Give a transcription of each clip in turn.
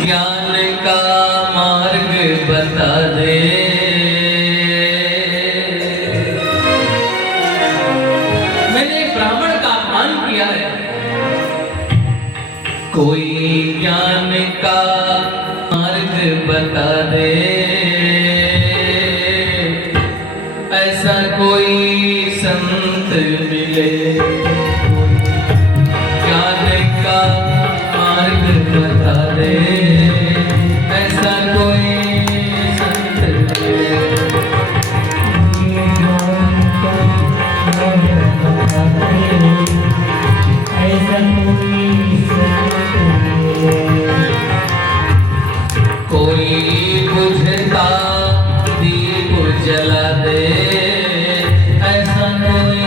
ज्ञान का मार्ग बता दे, मैंने ब्राह्मण का अपमान किया है, कोई ज्ञान का मार्ग बता दे, ऐसा कोई संत मिले, ज्ञान का मार्ग बता दे, ऐसा कोई संत मिले, ऐसा कोई संत मिले। कोई बुझता दीप जला दे, ऐसा कोई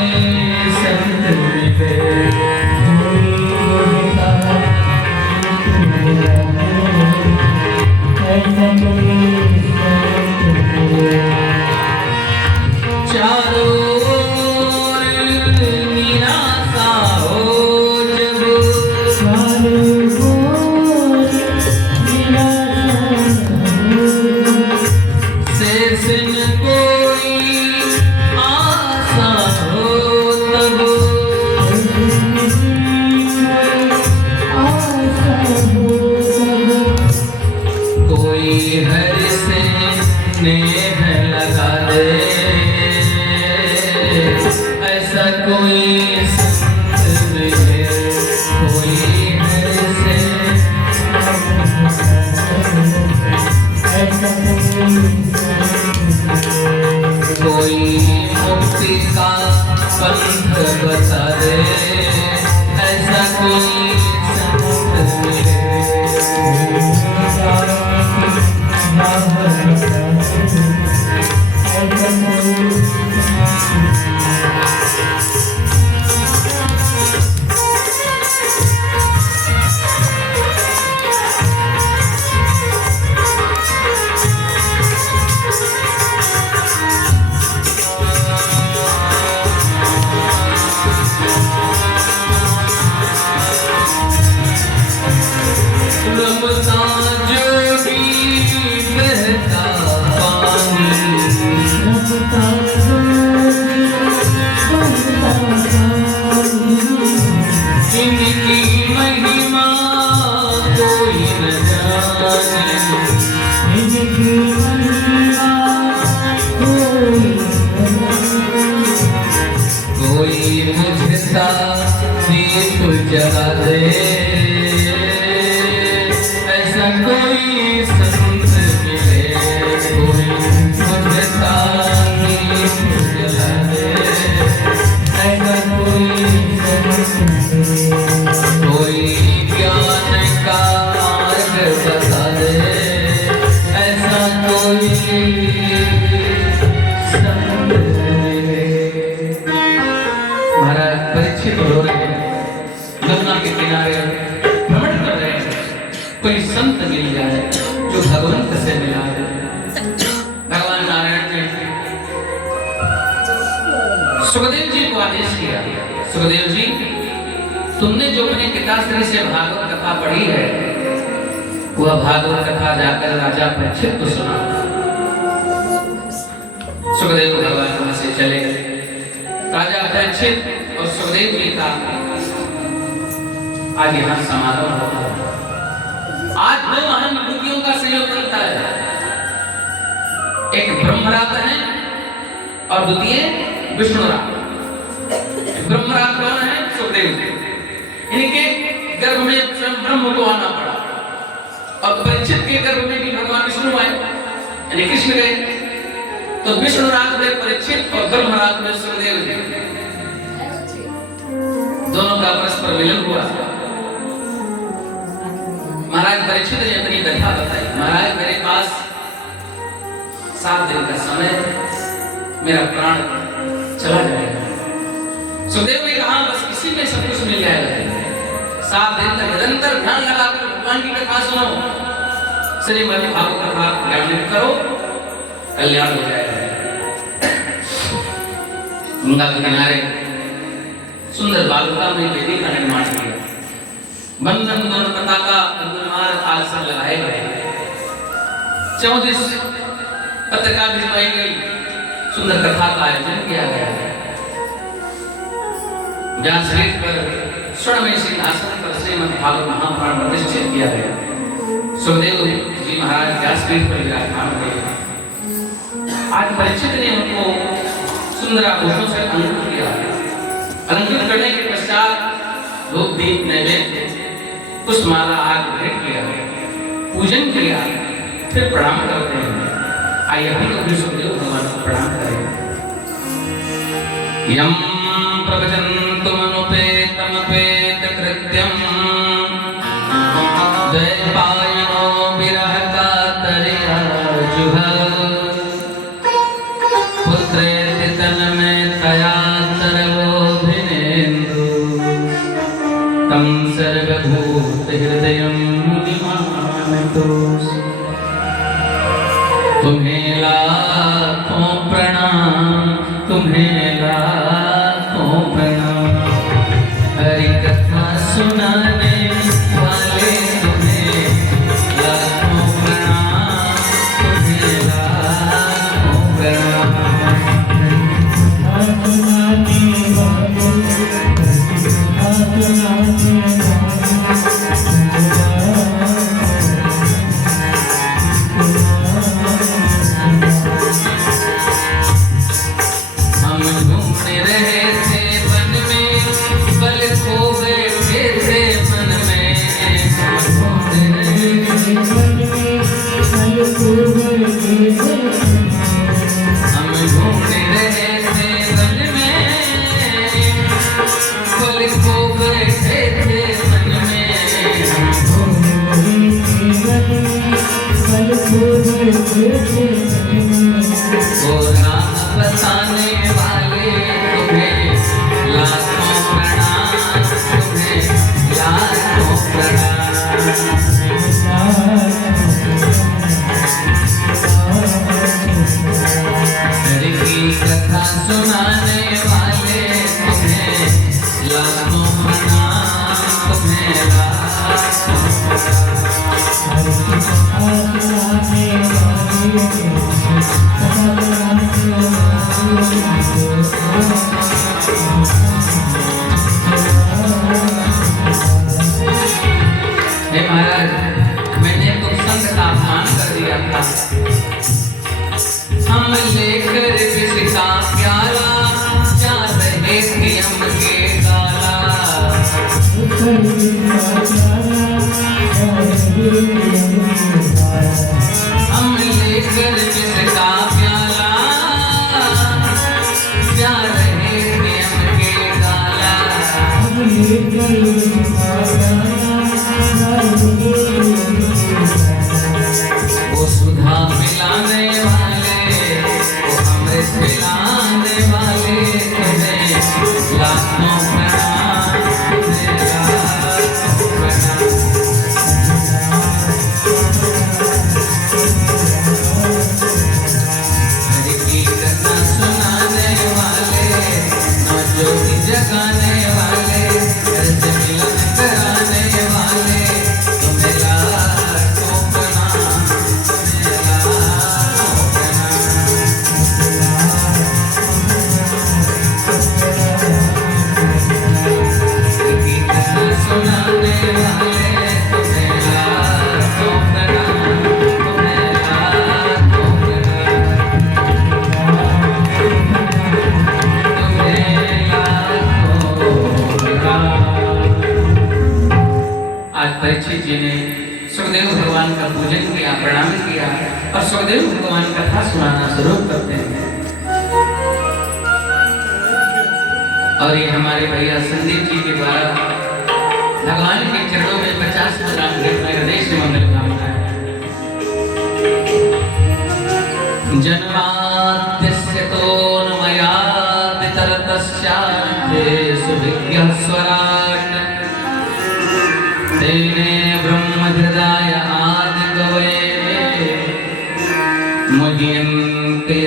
संत मिले, चारों ओर निराशा हो जब, शेष न कोई आशा हो तब, कोई हर से स्नेह लगा दे, ऐसा कोई संत मिले, कोई हर से कोई मुक्ति का पंथ बता दे, ऐसा कोई संत मिले, रमता जोगी बहता पानी, इनकी महिमा कोई न जाने, कोई बुझता दीप जला दे, ऐसा कोई संत मिले, कोई बुझता दीप जला दे, ऐसा कोई कोई ज्ञान का मार्ग बता दे, ऐसा कोई संत मिले। महाराज परीक्षित हो रहे हैं, गंगा के किनारे भ्रमण कर रहे हैं, कोई संत मिल जाए जो भगवंत से मिला दे। भगवान नारायण ने सुखदेव जी को आदेश किया, सुखदेव जी तुमने जो अपने पिताश्री से भागवत कथा पढ़ी है, वह भागवत कथा जाकर राजा परीक्षित को सुना। सुखदेव भगवान वहां से चले गए। राजा परीक्षित और सुखदेव जी का आज यहाँ समारोह होता है। आज दो महान विभूतियों का संयोग चलता है, एक ब्रह्मरात है और द्वितीय विष्णुरात। ब्रह्मरात कौन है? सुखदेव जी। इनके गर्भ में स्वयं ब्रह्म को आना पड़ा और परीक्षित के गर्भ में भी भगवान विष्णु आए, यानी कृष्ण गए। तो विष्णुरात में परीक्षित और ब्रह्मरात में सुखदेव जी, दोनों का परस्पर मिलन हुआ। महाराज परीक्षित ने अपनी कथा बताई, महाराज मेरे पास 7 दिन का समय, मेरा प्राण चला जाएगा। सुखदेव ने कहा बस इसी में सब कुछ मिल जाएगा। 7 दिन तक निरंतर ध्यान लगाकर भगवान की कथा सुनो, श्रीमद् भागवत कथा ज्ञानित करो, कल्याण हो जाएगा। गंगा के किनारे सुंदर बालुका में वेदी का निर्माण किया। बंधन दोनों पताका हाथ लगाए गए, 34 पत्रिका भिजवाई गई, सुंदर कथा का आयोजन किया गया है। व्यासपीठ पर स्वर्णमय सिंहासन पर श्रीमद् भागवत महापुराण प्रतिष्ठित किया गया। सुखदेव जी महाराज व्यासपीठ पर विराजमान हुए। आज परीक्षित ने उनको सुंदर आभूषणों से अलंकृत किया। अलंकृत करने के पश्चात धूप दीप नैवेद्य पुष्पमाला आदि भेंट किया, पूजन किया, फिर प्रणाम करते हैं। आइए हम लोग भी सुखदेव भगवान को प्रणाम करें। यम प्रवचन्तुमनुपेतमपेत कृत्यं द्वैपायनो विरह कातर्याजुः पुत्रेति तन्मे तया सर्वोऽभिनेन्दु तं सर्वभूतहृदयं मुनिमानतोऽस्मि। तुम्हें लाखों प्रणाम, तुम्हें लाखों प्रणाम। हरि कथा सुनाने वाले तुम्हें लाखों प्रणाम, तुम्हें लाखों प्रणाम। परीक्षित जी ने सुखदेव भगवान का पूजन किया, प्रणाम किया और सुखदेव भगवान कथा सुनाना शुरू करते हैं। और ये हमारे भैया संदीप जी के द्वारा भगवान के चरणों में 50 प्रणाम में हृदय से मंगल कामनाएं। जन्माद्यस्य तोन्मयादितरतस्यान्ते सुविज्ञः स्वराट् तेने ब्रह्महृदाय आदिकवये मुह्यन्ते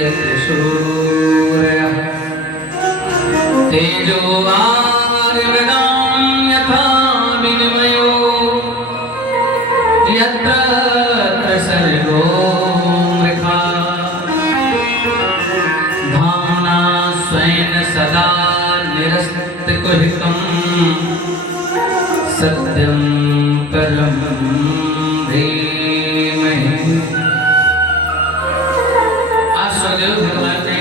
सूरयः तेजो वारिमृदां यथा विनिमयो यत्र सर्गो मृखा भावना स्वयं सदा निरस्तकुहितं सत्यं परम धीमहि। आज सूर्यदेव भगवान ने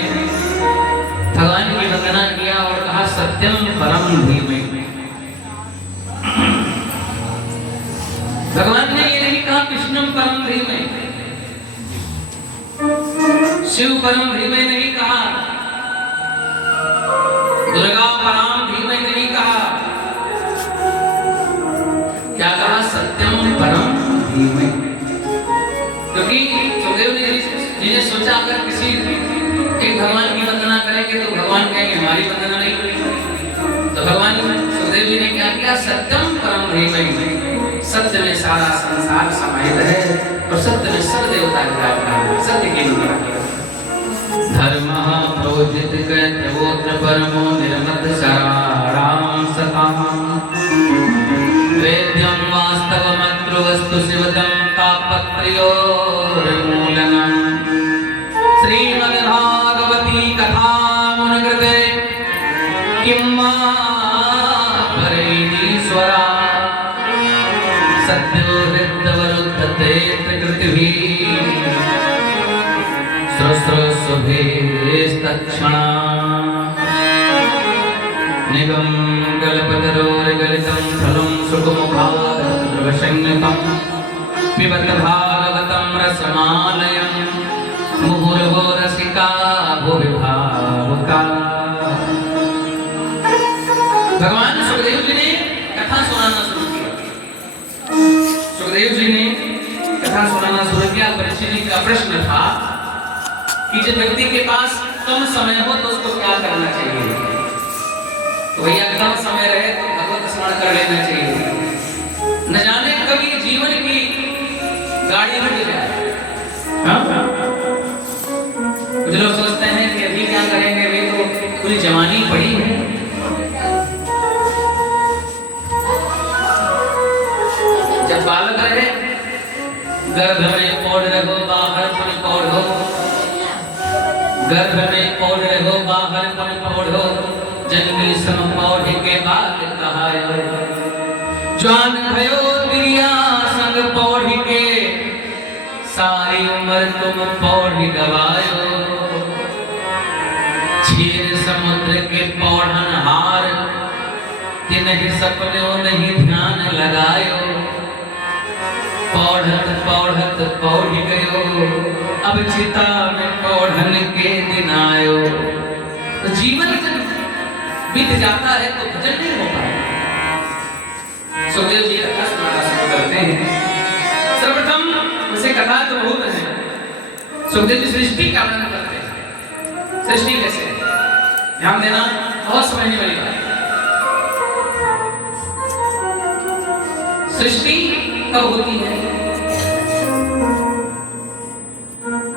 भगवान की वंदना किया और कहा सत्यम परम धीमहि। भगवान ने ये नहीं कहा कृष्णम परम धीमहि, शिव परम धीमहि नहीं कहा, दुर्गा परम धीमहि नहीं कहा, क्या कहा? सत्यम परम धीमहि। क्योंकि सुखदेव जी ने सोचा अगर किसी एक भगवान की वंदना करेंगे तो भगवान कहेंगे हमारी वंदना नहीं हुई, तो भगवान सुखदेव जी ने क्या किया? सत्यम परम धीमहि। सत्य में सारा संसार समाहित है और सत्य में सब देवता विराजमान है। सत्य की वंदना किया। धर्मः प्रोजित कर्तव्योत्र परमो निर्मत सराराम सताम वेद्यं वास्तवमत्र वस्तु शिवदं तापत्रयोर्मूलनम् श्रीमद्भागवती कथामुनिकृते किं वा परैरीश्वरा सत्यो हृदवरुद्धते प्रकृतिभिः स्रस्रस्वभेस्तत्क्षणा निगम कल्पतरोर्गलितं फलं सुखमुखादद्रवसंयुतं पिबत भागवतं रसमालयं मुहुर्वो रसिका भुवि भावुका। भगवान सुखदेव जी ने कथा सुनाना शुरू किया। सुखदेव जी ने कथा सुनाना शुरू किया। परीक्षित जी का प्रश्न था कि जब व्यक्ति के पास कम समय हो तो उसको क्या करना चाहिए? तो भैया कम समय रहे तो भगवत स्मरण कर लेना चाहिए। न जाने कभी जीवन की गाड़ी रुक जाए। कुछ लोग सोचते हैं कि अभी क्या करेंगे, वे तो पूरी जवानी पड़ी है। जब बालक रहे गर्भ में पौड़ रहो बाहर पन पौड़ हो, गर्भ में पौड़ रहो बाहर पन पौड़ हो, जन्मी सम पौड़ के बाद कहायो जान भयो प्रिया संग पौड़ के सारी उम्र तुम पौड़ गवायो। क्षीर समुद्र के पौड़न हार तिन्हि सपनों नहीं ध्यान लगायो। पौढ़त पौढ़त पौढ़ गयो अब चिता में पौढ़न के दिन आयो। तो जीवन जब बीत जाता है तो भजन नहीं हो पाता। सुखदेव जी कथा सुनाना शुरू करते हैं। सर्वप्रथम उसे कथा तो बहुत है। सुखदेव जी सृष्टि का वर्णन करते हैं। सृष्टि कैसे? ध्यान देना, बहुत समझने वाली बात। सृष्टि कब होती है?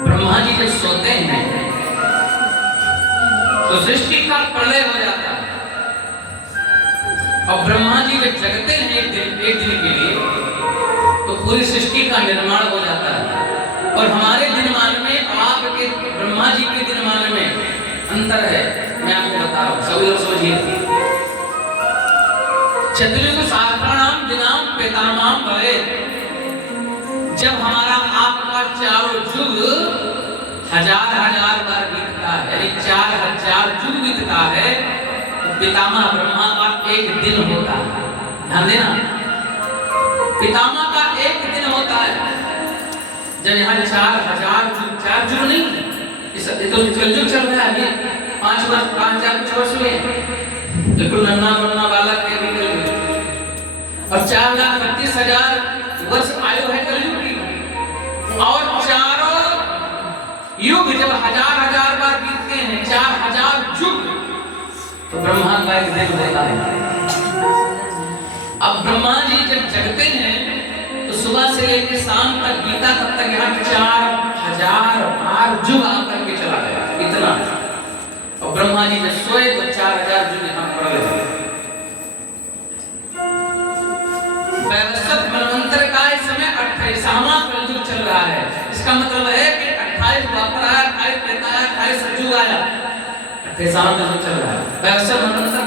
ब्रह्मा जी जब सोते हैं तो सृष्टि का प्रलय हो जाता है, और ब्रह्मा जी जब जगते हैं एक दिन के लिए तो पूरी सृष्टि का निर्माण हो जाता है। और हमारे दिनमान में आपके ब्रह्मा जी के दिनमान में अंतर है। मैं आपको बता रहा हूं, सभी लोग समझिए। चतुर्युग शास्त्राणाम दिनाम पितामहम भवेत्। जब हमारा आपका चारों युग हजार हजार बार बीतता है, यानी 4000 युग बीतता है, तो पितामह ब्रह्मा का एक दिन होता है। ध्यान देना, पितामह का एक दिन होता है। जब यहाँ 4000 युग, 4 युग नहीं, इस तो कलयुग चल रहा है अभी 5 वर्ष 5,000 वर्ष हुए, बिल्कुल नन्हा मुन्ना बालक है भी कलयुग। और 4,32,000 वर्ष आयु है कलयुग की। और चारों युग जब हजार हजार बार बीतते हैं, 4000 युग, तो ब्रह्मा का एक दिन होता है। अब ब्रह्मा जी जब जगते हैं तो सुबह से लेकर शाम तक बीता, तब तक यहाँ 4000 बार युग आकर के चला गया, इतना। और ब्रह्मा जी जब सोए तो 4000 युग यहाँ पड़ गए। वैवस्वत मनवंतर का इस समय कलयुग आया, 58 कलयुग चल रहा है, अक्सर मनवंतर।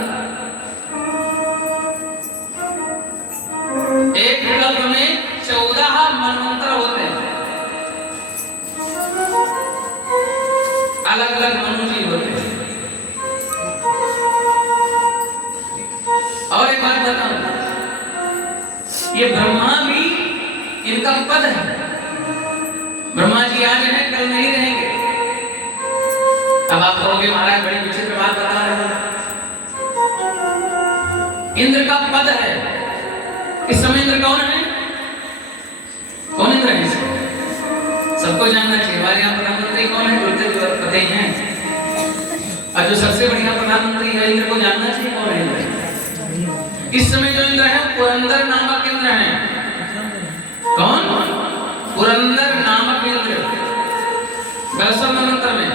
एक कल्प में 14 मनवंतर होते हैं, अलग अलग मनुजी होते हैं। और एक बात बताऊं, ये ब्रह्मा भी इनका पद है। ब्रह्मा जी आज हैं, कल नहीं रहेंगे। अब आप कहोगे महाराज बड़ी विचित्र बात बता रहे हैं। इंद्र का पद है। इस समय इंद्र कौन है? कौन इंद्र है? सबको जानना चाहिए। हमारे यहाँ प्रधानमंत्री कौन है? बोलते पता ही है। और जो सबसे बढ़िया प्रधानमंत्री है इंद्र को जानना चाहिए कौन है इंद्र। इस समय जो इंद्र है पुरंदर नामक इंद्र है। कौन? पुरंदर नामक इंद्र, दशम मंत्र में।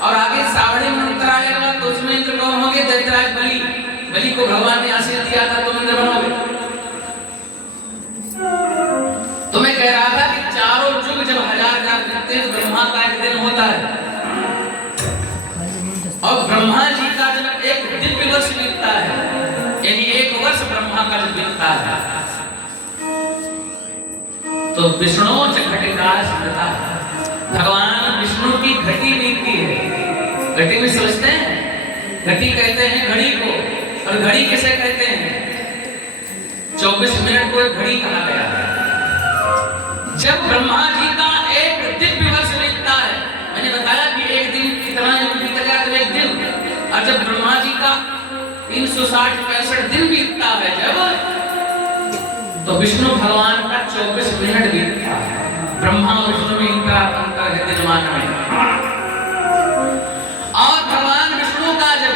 और आगे सावड़ी मंत्र आएगा तो उसमें इंद्र कौन होंगे? दैत्यराज बलि। बलि को भगवान ने आशीष दिया था तुम इंद्र बनोगे। तो मैं कह रहा था कि चारों युग जब 1000 बीतते हैं ब्रह्मा का एक दिन होता है, और ब्रह्मा जी का जब एक दिव्य वर्ष बीतता है, यानी 1 वर्ष ब्रह्मा का जब बीतता है, तो विष्णु घटिका स्मृता, भगवान विष्णु की घटी बीतती है। घटी में समझते हैं? घटी कहते हैं घड़ी को, और घड़ी किसे कहते हैं? 24 मिनट को घड़ी कहा गया है। जब ब्रह्मा जी का एक दिव्य वर्ष बीतता है, मैंने बताया कि एक दिन कितना बीत गया तो एक दिन, और जब ब्रह्मा जी का 360-65 दिन बीतता है जब, तो विष्णु भगवान का 24 मिनट बीतता है। ब्रह्मा और विष्णु में इनका अंतर है विद्यमान है। और भगवान विष्णु का जब,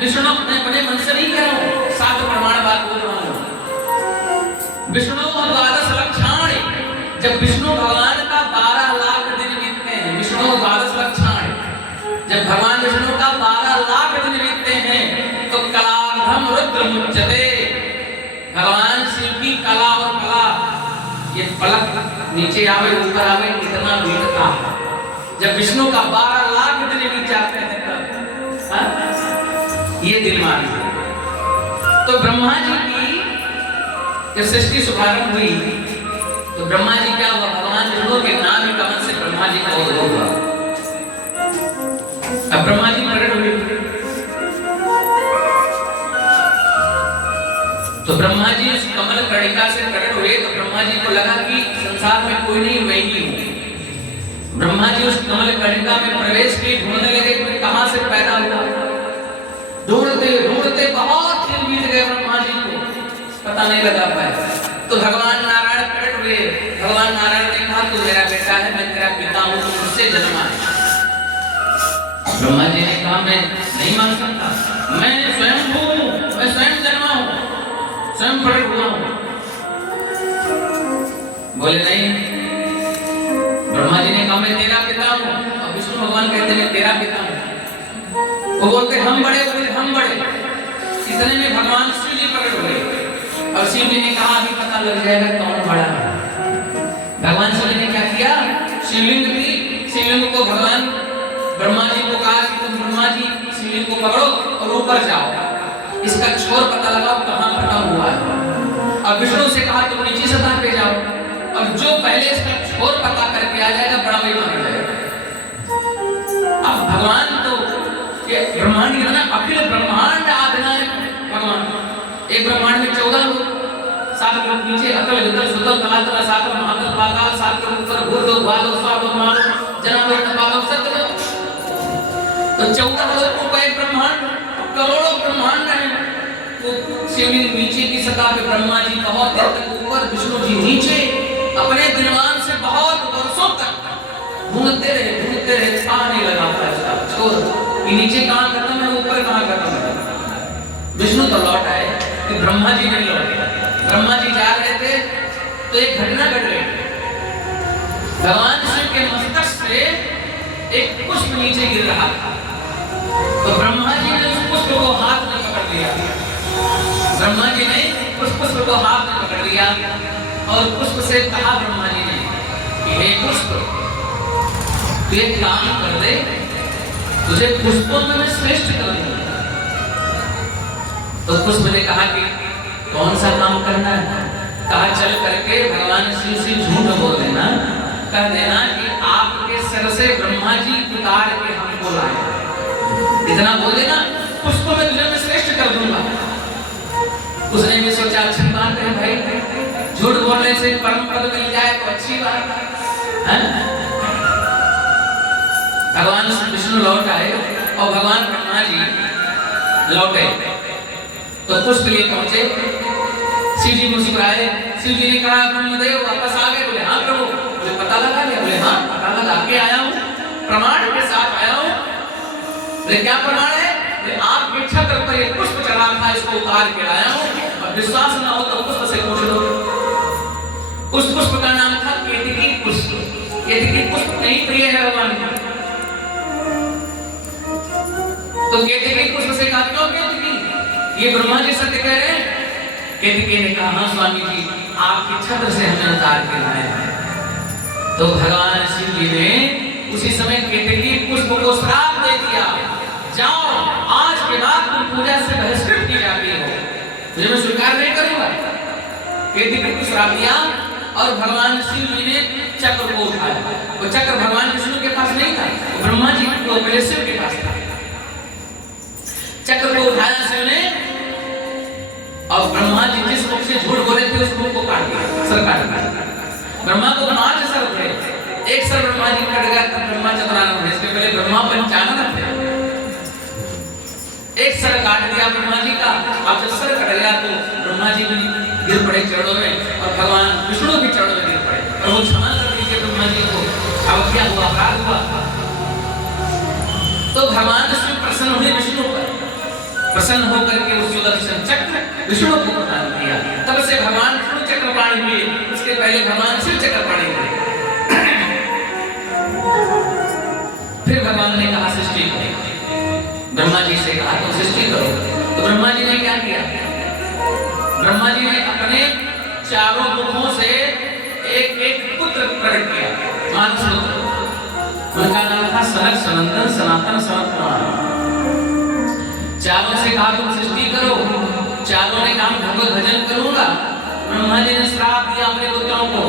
विष्णु अपने मन से नहीं कह रहा हूं, सात प्रमाण बात बोल रहा हूं। विष्णु 12 लक्षाण, जब विष्णु भगवान का 12 लाख दिन बीतते हैं, विष्णु 12 लक्षाण, जब भगवान विष्णु का 12 लाख दिन बीतते हैं, तो कलाधम रुद्र मुच्यते, भगवान शिव की कला और कला, ये पलक नीचे आवे ऊपर आवे कितना बीतता है। जब विष्णु का 12 लाख दिन बीत जाते हैं तब ये दिन मानी। तो ब्रह्मा जी की जब सृष्टि शुभारंभ हुई तो ब्रह्मा जी क्या हुआ? भगवान विष्णु के नाम ही कमल से ब्रह्मा जी का उद्भव हुआ। अब ब्रह्मा जी प्रकट हुए तो ब्रह्मा जी उस कमल कर्णिका से प्रकट हुए तो ब्रह्मा जी को लगा कि संसार में कोई नहीं, मैं ही हूं। ब्रह्मा जी उस कमल कर्णिका में प्रवेश किए, ढूंढने लगे कि कहां से पैदा हुआ। ढूंढते ढूंढते बहुत दिन बीत गए, ब्रह्मा जी को पता नहीं लगा पाए। तो भगवान नारायण प्रकट हुए। भगवान नारायण ने कहा तू मेरा बेटा है, मैं तेरा पिता हूं, तू मुझसे जन्मा है। ब्रह्मा जी ने कहा मैं नहीं मान सकता, मैं स्वयं हूं, मैं स्वयं जन्मा हूं, स्वयं प्रकट हुआ हूं। बोले नहीं। ब्रह्मा जी ने कहा मैं तेरा पिता हूं, और विष्णु भगवान कहते मैं तेरा पिता हूं। वो बोलते हम बड़े, हम बड़े। इतने में भगवान शिव जी प्रकट हुए और शिव जी ने कहा अभी पता लग जाएगा कौन बड़ा है। भगवान शिव जी ने क्या किया? शिवलिंग को भगवान ब्रह्मा जी को कहा कि तुम ब्रह्मा जी शिवलिंग को पकड़ो और ऊपर जाओ, इसका छोर पता लगाओ कहां फटा हुआ है। और विष्णु से कहा तुम नीचे सतह पे जाओ, और जो पहले इसका छोर पता करके आ जाएगा बड़ा महिमान हो जाएगा। अब भगवान तो ब्रह्मांड है ना, अखिल ब्रह्मांड आधिनायक भगवान। एक ब्रह्मांड में 14 लोग, 7 लोग नीचे, अकल गदल सुतल तलातल साकर महातल पाताल साकर ऊपर भूत भालो स्वादो मानो जन्म पालो सत्य। तो 14 लोगों का एक ब्रह्मांड, करोड़ों ब्रह्मांड है। तो शिवलिंग नीचे की सतह पे ब्रह्मा जी बहुत देर तक ऊपर, विष्णु जी नीचे अपने दिनवान से बहुत वर्षों तक ढूंढते रहे, था नहीं लगा पाया इसका छोर कि नीचे कहां खत्म है, ऊपर कहां खत्म है। विष्णु तो लौट आए कि ब्रह्मा जी नहीं लौटे। ब्रह्मा जी जा रहे थे तो एक घटना घट गई। भगवान शिव के मस्तक से एक पुष्प नीचे गिर रहा था, तो ब्रह्मा जी ने उस पुष्प को हाथ में पकड़ लिया। ब्रह्मा जी ने उस पुष्प को हाथ में पकड़ लिया और पुष्प से कहा ब्रह्मा जी ने कि हे पुष्प तू एक काम कर दे, तुझे पुष्पों में मैं श्रेष्ठ कर दूंगा। तो पुष्प ने कहा कि कौन सा काम करना है? कहा चल करके भगवान शिव से झूठ बोल देना, कह देना कि आपके सर से ब्रह्मा जी उतार के हमको लाए। इतना बोल देना, पुष्पों में तुझे मैं श्रेष्ठ कर दूंगा। उसने भी सोचा अच्छी बात है भाई, झूठ बोलने से परम पद मिल जाए तो अच्छी बात है। भगवान विष्णु लौट आए और भगवान ब्रह्मा जी लौटे तो पुष्प लिए पहुंचे। शिव जी मुस्कुराए। शिव जी ने कहा ब्रह्मदेव वापस आ गए? बोले हाँ प्रभु। बोले पता लगा लिया? बोले हाँ पता लगा के आया हूँ, प्रमाण के साथ आया हूँ। बोले क्या प्रमाण है? बोले आपके छत्र पर एक पुष्प चढ़ा था, इसको उतार के लाया हूँ, और विश्वास ना हो तो पुष्प से पूछ लो। उस पुष्प का नाम था केतकी पुष्प। केतकी पुष्प नहीं प्रिय है भगवान को। तो केतकी पुष्प से कहा क्यों केतकी? ये ब्रह्मा जी सत्य कह रहे हैं। केतकी ने कहा हाँ स्वामी जी, आपके छत्र से हमने उतार के लाए हैं। तो भगवान शिव जी ने उसी समय केतकी पुष्प को श्राप दे दिया, जाओ आज के बाद तुम पूजा से बहिष्कृत की जाती हो, तुझे मैं स्वीकार नहीं करूंगा। केतकी को श्राप दिया और भगवान शिव जी ने चक्र को उठाया। वो चक्र भगवान विष्णु के पास नहीं था, ब्रह्मा जी को पहले शिव के पास था। चक्र को उठाया शिव ने और ब्रह्मा जी जिस मुख से झूठ बोले थे उस मुख को काट दिया, सर काट दिया। ब्रह्मा को 5 सर थे, एक सर ब्रह्मा जी कट गया तब ब्रह्मा चतुरानन हुए। इसके पहले ब्रह्मा पंचानन थे। एक सर काट दिया ब्रह्मा जी का। अब जब सर कट गया तो ब्रह्मा जी भी गिर पड़े चरणों में और भगवान विष्णु भी चरणों में गिर पड़े। प्रभु क्षमा कर दीजिए ब्रह्मा जी को, अब क्या हुआ? अपराध हुआ। तो भगवान शिव प्रसन्न हुए विष्णु पर, प्रसन्न होकर के उस सुदर्शन चक्र विष्णु को प्रदान किया। तब से भगवान विष्णु चक्रपाणी हुए, उसके पहले भगवान शिव चक्रपाणी हुए। फिर भगवान ने कहा सृष्टि करो। ब्रह्मा जी से कहा तो सृष्टि करो। तो ब्रह्मा जी ने क्या किया? ब्रह्मा जी ने अपने चारों मुखों से एक एक पुत्र प्रकट किया, मानस पुत्र। उनका नाम था सनक, सनंदन, सनातन, सनत कुमार। चारों से कहा तुम सृष्टि करो। चारों ने कहा भगवत भजन करूंगा। ब्रह्मा जी ने श्राप दिया अपने पुत्रों को,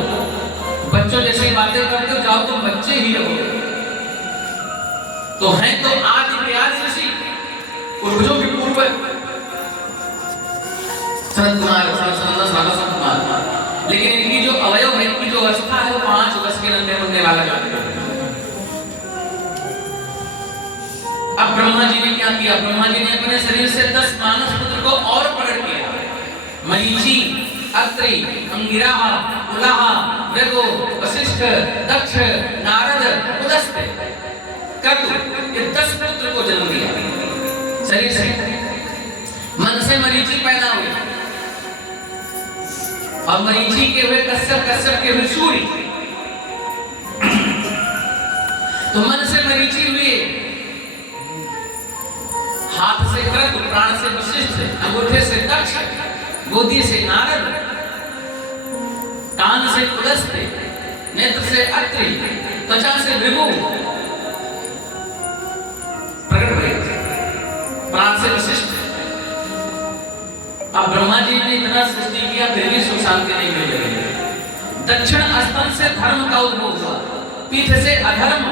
बच्चों जैसी बातें करते हो, जाओ तुम बच्चे ही रहो। तो हैं तो आदि व्यास ऋषि, पूर्वजों के पूर्वज सनत कुमार, सनत कुमार, लेकिन इनकी जो अवयव है, इनकी जो अवस्था है वो 5 वर्ष के नन्हे मुन्ने वाला जाते हैं। अब ब्रह्मा जी ने क्या किया? ब्रह्मा जी ने अपने शरीर से 10 मानस पुत्र को और प्रकट किया। मरीचि, अत्रि, अंगिरा, पुलह, मृगो, वशिष्ठ, दक्ष, नारद, उदस्ते, क्रतु, ये 10 पुत्र को जन्म दिया शरीर से। मन से मरीचि पैदा हुई और मरीचि के हुए कश्यप, कश्यप के हुए सूर्य। तो मन से मरीचि हुए, हाथ से क्रतु, प्राण से वशिष्ठ, अंगूठे से दक्ष, गोदी से नारद, कान से उदस्ते, नेत्र से अत्रि, त्वचा से भृगु प्रकट हुए, प्राण से वशिष्ठ। अब ब्रह्मा जी ने इतना सृष्टि किया फिर भी सुख शांति नहीं मिल रही। दक्षिण स्तन से धर्म का उद्भव हुआ, पीठ से अधर्म,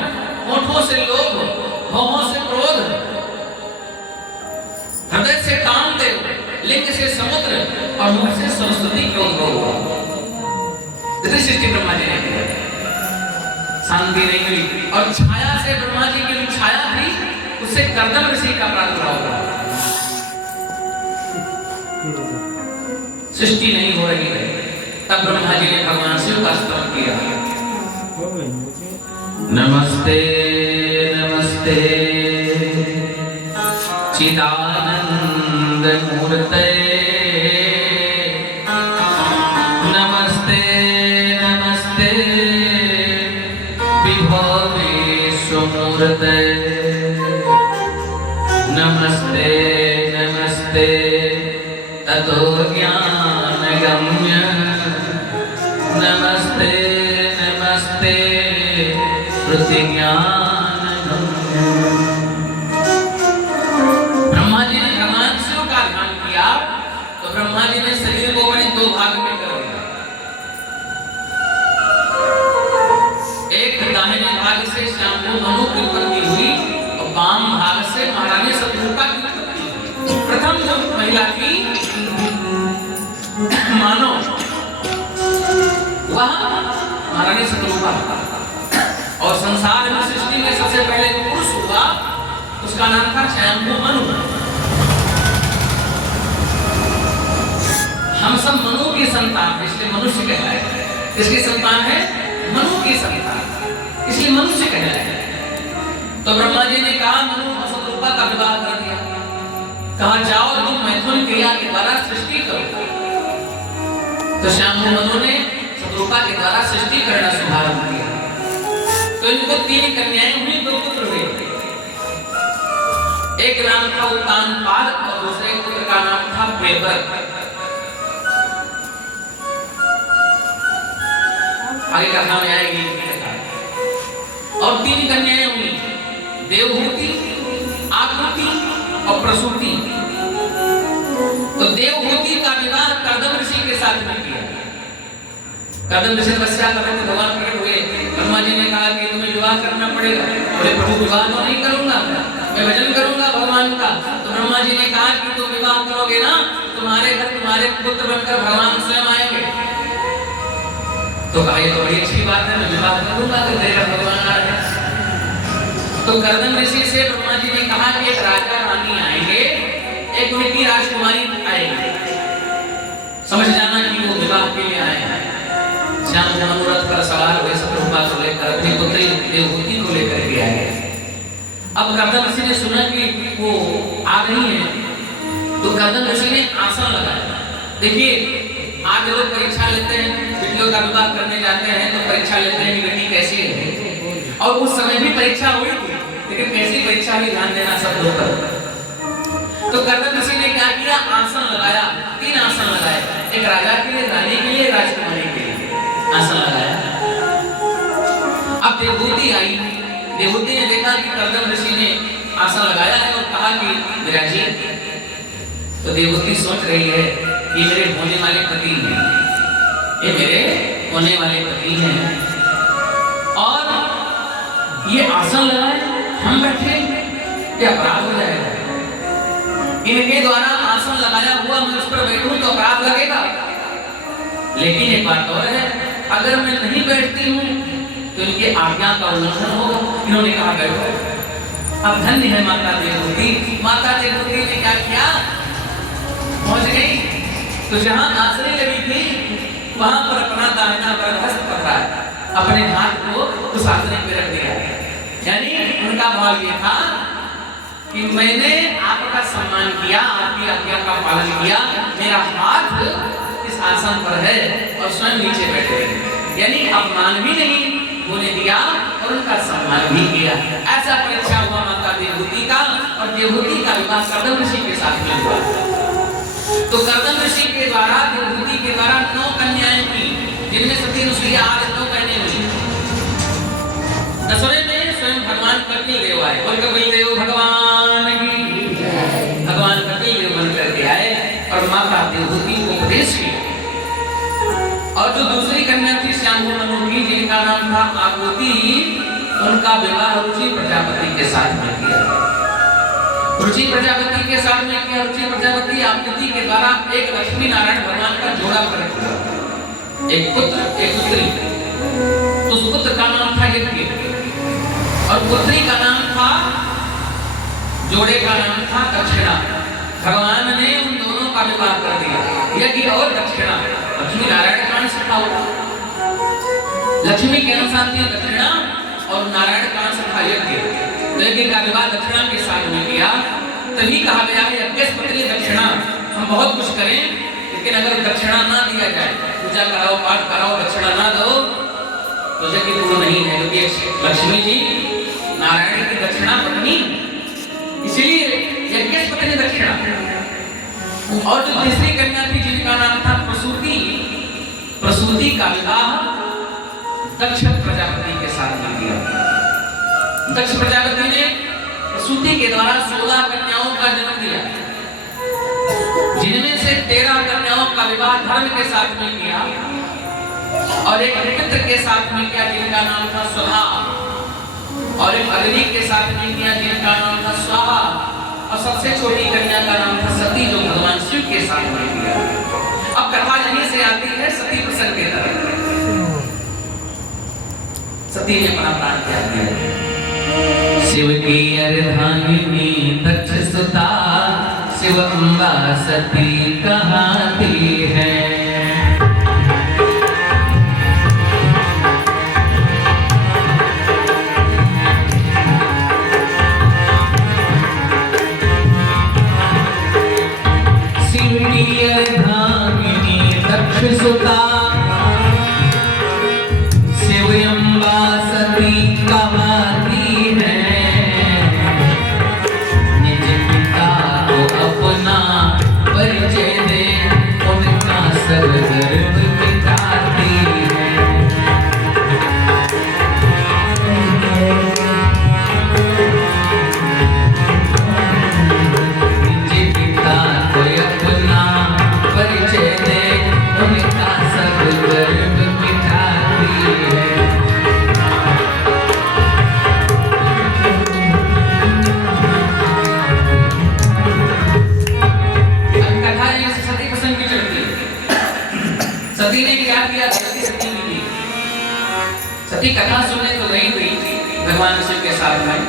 होठों से लोभ, भौहों से क्रोध, हृदय से कामदेव, लिंग से समुद्र और मुख से सरस्वती का उद्भव हुआ। इतनी सृष्टि ब्रह्मा जी ने की, शांति नहीं मिली। और छाया से ब्रह्मा जी की जो छाया थी उससे कर्दम ऋषि का प्रादुर्भाव हुआ। सृष्टि नहीं हो रही है, तब ब्रह्मा जी ने भगवान शिव का स्तवन किया। नमस्ते नमस्ते चिदानंद मूर्ते, नमस्ते नमस्ते विभवेशमूर्ते, नमस्ते नमस्ते ततो ज्ञानगम्य, नमस्ते नमस्ते प्रतिज्ञानगम्य। खिलाती मानो वह महारानी सतरूपा, और संसार में सृष्टि में सबसे पहले जो पुरुष हुआ उसका नाम था स्वयंभू मनु। हम सब मनु की संतान, इसलिए मनुष्य कहलाए। किसकी संतान है? मनु की संतान, इसलिए मनुष्य कहलाए। तो ब्रह्मा जी ने कहा मनु और सतरूपा का विवाह कर दिया। कहा जाओ तुम मैथुन क्रिया के द्वारा सृष्टि करो। तो स्वयंभू मनु ने सतरूपा के द्वारा सृष्टि करना शुभारंभ किया। तो इनको 3 कन्याएं हुई, 2 पुत्र हुए। एक नाम था उत्तानपाद और दूसरे पुत्र का नाम था प्रियव्रत। आगे कथा में आएगी। और 3 कन्याएं हुई, देवहूति, आकृति और प्रसूति। तो देवहूति का विवाह कर्दम ऋषि के साथ में किया। कर्दम ऋषि तपस्या कर रहे थे, भगवान प्रकट हुए। ब्रह्मा जी ने कहा कि तुम्हें विवाह करना पड़ेगा। बोले प्रभु विवाह तो नहीं करूंगा, मैं भजन करूंगा भगवान का। तो ब्रह्मा जी ने कहा कि तुम विवाह करोगे ना, तुम्हारे घर तुम्हारे पुत्र बनकर भगवान स्वयं आएंगे। तो कहा ये तो बड़ी अच्छी बात है, मैं विवाह करूंगा तो मेरे घर भगवान आ रहे। तो कर्दम ऋषि से ब्रह्मा जी ने कहा कि एक राजा रानी आएंगे, एक उनकी राजकुमारी आएगी, समझ जाना कि वो विवाह के लिए आए हैं। श्याम मनोरथ पर सवार हुए, सतरूपा को लेकर अपनी पुत्री देवहूति को लेकर के आए। अब कर्दम ऋषि ने सुना कि वो आ रही है, तो कर्दम ऋषि ने आसन लगाया। देखिए आज लोग परीक्षा लेते हैं, बेटियों का विवाह करने जाते हैं तो परीक्षा लेते हैं कि बेटी कैसी है। और उस समय भी परीक्षा हुई थी, लेकिन कैसी परीक्षा भी ध्यान देना सब लोग करते। तो कर्दम ऋषि ने क्या किया? आसन लगाया, 3 आसन लगाए, एक राजा के लिए, रानी के लिए, राजकुमारी के लिए आसन लगाया। अब देवहूति आई। देवहूति ने देखा कि कर्दम ऋषि ने आसन लगाया है और कहा कि विराजी। तो देवहूति सोच रही है कि मेरे होने वाले पति हैं, ये मेरे होने वाले पति हैं, और ये आसन लगाए, हम बैठे, ये अपराध हो जाएगा। इनके द्वारा आसन लगाया हुआ मैं उस पर बैठूं तो अपराध लगेगा। लेकिन एक बात और है, अगर मैं नहीं बैठती हूँ तो इनके आज्ञा का उल्लंघन होगा। इन्होंने कहा बैठो। अब धन्य है माता देवहूति। माता देवहूति ने क्या किया? पहुंच गई, तो जहां आसने लगी थी वहां पर अपना दाहिना हस्त पकड़ा, अपने हाथ को उस आसने पे रख दिया। यानी उनका भाव ये था कि मैंने आपका सम्मान किया, आपकी आज्ञा का पालन किया, मेरा हाथ इस आसन पर है और स्वयं नीचे बैठे। यानी अपमान भी नहीं होने दिया और उनका सम्मान भी किया। ऐसा परीक्षा हुआ माता देवहूति का, और देवहूति का विवाह कर्दम ऋषि के साथ में हुआ। तो कर्दम ऋषि के द्वारा देवहूति के द्वारा 9 कन्याएं की, जिनमें सती अनुसुईया आदि 9 बहनें हुई। 10वें में स्वयं भगवान कपिल देव आए। बोल कपिल देव भगवान की। भगवान कपिल देव बन करके आए और माता देवहूति को उपदेश किया। और जो दूसरी कन्या थी श्यामभू मनु की, जिनका नाम था आकृति, उनका विवाह रुचि प्रजापति के साथ में किया। रुचि प्रजापति के साथ में किया। रुचि प्रजापति आकृति के द्वारा एक लक्ष्मी नारायण भगवान का जोड़ा प्रकट हुआ, एक पुत्र एक पुत्री। उस पुत्र का नाम था यज्ञ और पुत्री का नाम था, जोड़े का नाम था दक्षिणा। भगवान ने उन दोनों का विवाह कर दिया, यज्ञ और दक्षिणा। लक्ष्मी नारायण का अंश था, लक्ष्मी के अंश थी दक्षिणा और नारायण का अंश था यज्ञ। यज्ञ का विवाह दक्षिणा के साथ में किया। तभी कहा गया है यज्ञस्पति दक्षिणा। हम बहुत कुछ करें, लेकिन अगर दक्षिणा ना दिया जाए, पूजा कराओ, पाठ कराओ, दक्षिणा ना दो तो यज्ञ पूर्ण नहीं है। क्योंकि लक्ष्मी जी नारायण की दक्षिणा पत्नी, इसलिए यज्ञस्पति दक्षिणा। और जो तीसरी कन्या थी जिनका नाम था प्रसूति, प्रसूति का विवाह दक्ष प्रजापति के साथ में किया। दक्ष प्रजापति ने प्रसूति के द्वारा 16 कन्याओं का जन्म दिया, जिनमें से 13 कन्याओं का विवाह धर्म के साथ में किया और एक मित्र के साथ में किया जिनका नाम था स्वधा, और एक अग्नि के साथ में किया जिनका नाम था स्वाहा, और सबसे छोटी कन्या का नाम था सती, जो भगवान शिव के साथ में किया। अब कथा यहीं से आती है सती प्रसंग के तरफ। सती ने अपना प्राण त्याग दिया। शिव की अर्धांगिनी दक्ष सुता, शिव अम्बा सती कहाती है। सुता शिव अम्बा सती कहाती है, निज पिता को अपना परिचय दे, उनका सर्वगर्व मिटाती है। निज पिता को अपना परिचय दे, उनका सर्वगर्व मिटाती है। कथा ये सती प्रसंग की चलती है। सती ने क्या किया? सती की सती कथा सुनने तो गई थी भगवान शिव के साथ में,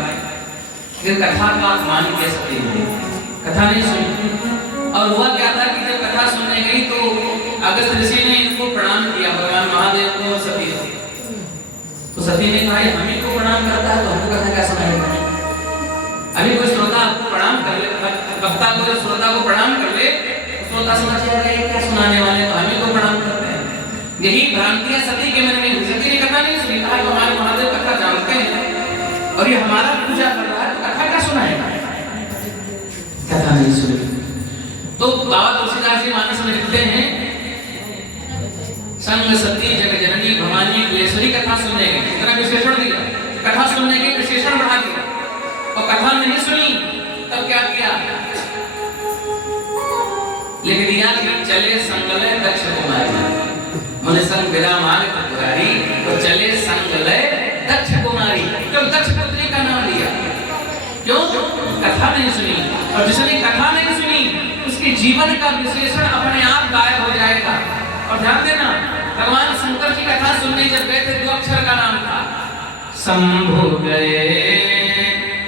फिर कथा का अपमान किया सती ने, कथा नहीं सुनी। और हुआ क्या था कि जब कथा सुनने गई तो अगस्त ऋषि ने इनको प्रणाम किया, भगवान महादेव को और सती को। तो सती ने कहा हम ही को प्रणाम करता है तो हमको कथा क्या सुनाएगा? अभी कोई श्रोता आपको प्रणाम कर ले, वक्ता को श्रोता को प्रणाम कर ले, श्रोता समझ जाएगा ये क्या सुनाने वाले, तो हम ही को प्रणाम करते हैं। यही भ्रांतियां सती के मन में। सती ने कथा नहीं सुनी, कहा हमारे महादेव कथा जानते हैं और ये हमारा पूजा कर रहा है, तो कथा क्या सुनाएगा? कथा नहीं सुनी। तो बाबा तुलसीदास जी मानस में लिखते हैं, संग सती जग जननी भवानी क्लेश्वरी कथा सुनने के इतना विशेषण दिया, कथा सुनने के विशेषण बढ़ा दिया। और कथा नहीं सुनी तब क्या किया? लिख दिया कि चले संगले दक्ष कुमारी, मुने संग विरामान पुरारी, तो चले संगले दक्ष कुमारी। तो दक्ष पुत्री का नाम लिया, क्यों? कथा नहीं सुनी। और जिसने कथा नहीं सुनी उसके जीवन का विशेषण अपने आप गायब हो जाएगा। और ध्यान देना, भगवान शंकर की कथा सुनने जब गए थे, 2 अक्षर का नाम था शंभु गए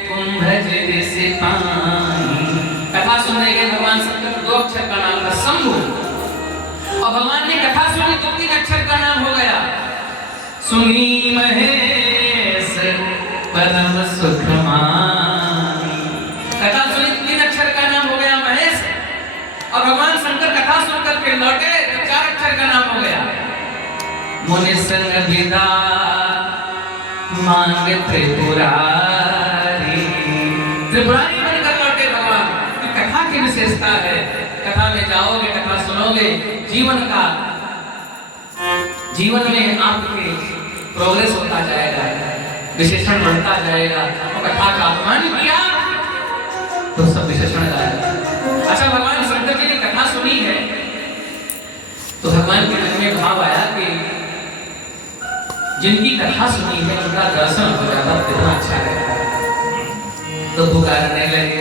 कुंभज ऋषि पानी। कथा सुनने गए भगवान शंकर, 2 अक्षर का नाम था शंभु। और भगवान ने कथा सुनी तो 3 अक्षर का नाम हो गया सुनी महेश परम सुख मानी। कथा सुनी 3 अक्षर का नाम हो गया महेश। और भगवान शंकर कथा सुनकर के लौटे तो 4 अक्षर का नाम हो गया मुनि संग विदा मांग त्रिपुरारी। त्रिपुरारी बनकर लौटे भगवान। कथा की विशेषता है, कथा में जाओगे, कथा सुनोगे, जीवन में आपके प्रोग्रेस होता जाएगा, विशेषण बढ़ता जाएगा। और कथा का अपमान किया तो सब विशेषण जाएगा। अच्छा, भगवान शंकर जी ने कथा सुनी है तो भगवान के मन में भाव आया कि जिनकी कथा सुनी है उनका दर्शन हो जाता कितना अच्छा रहेगा। तो पुकारने लगे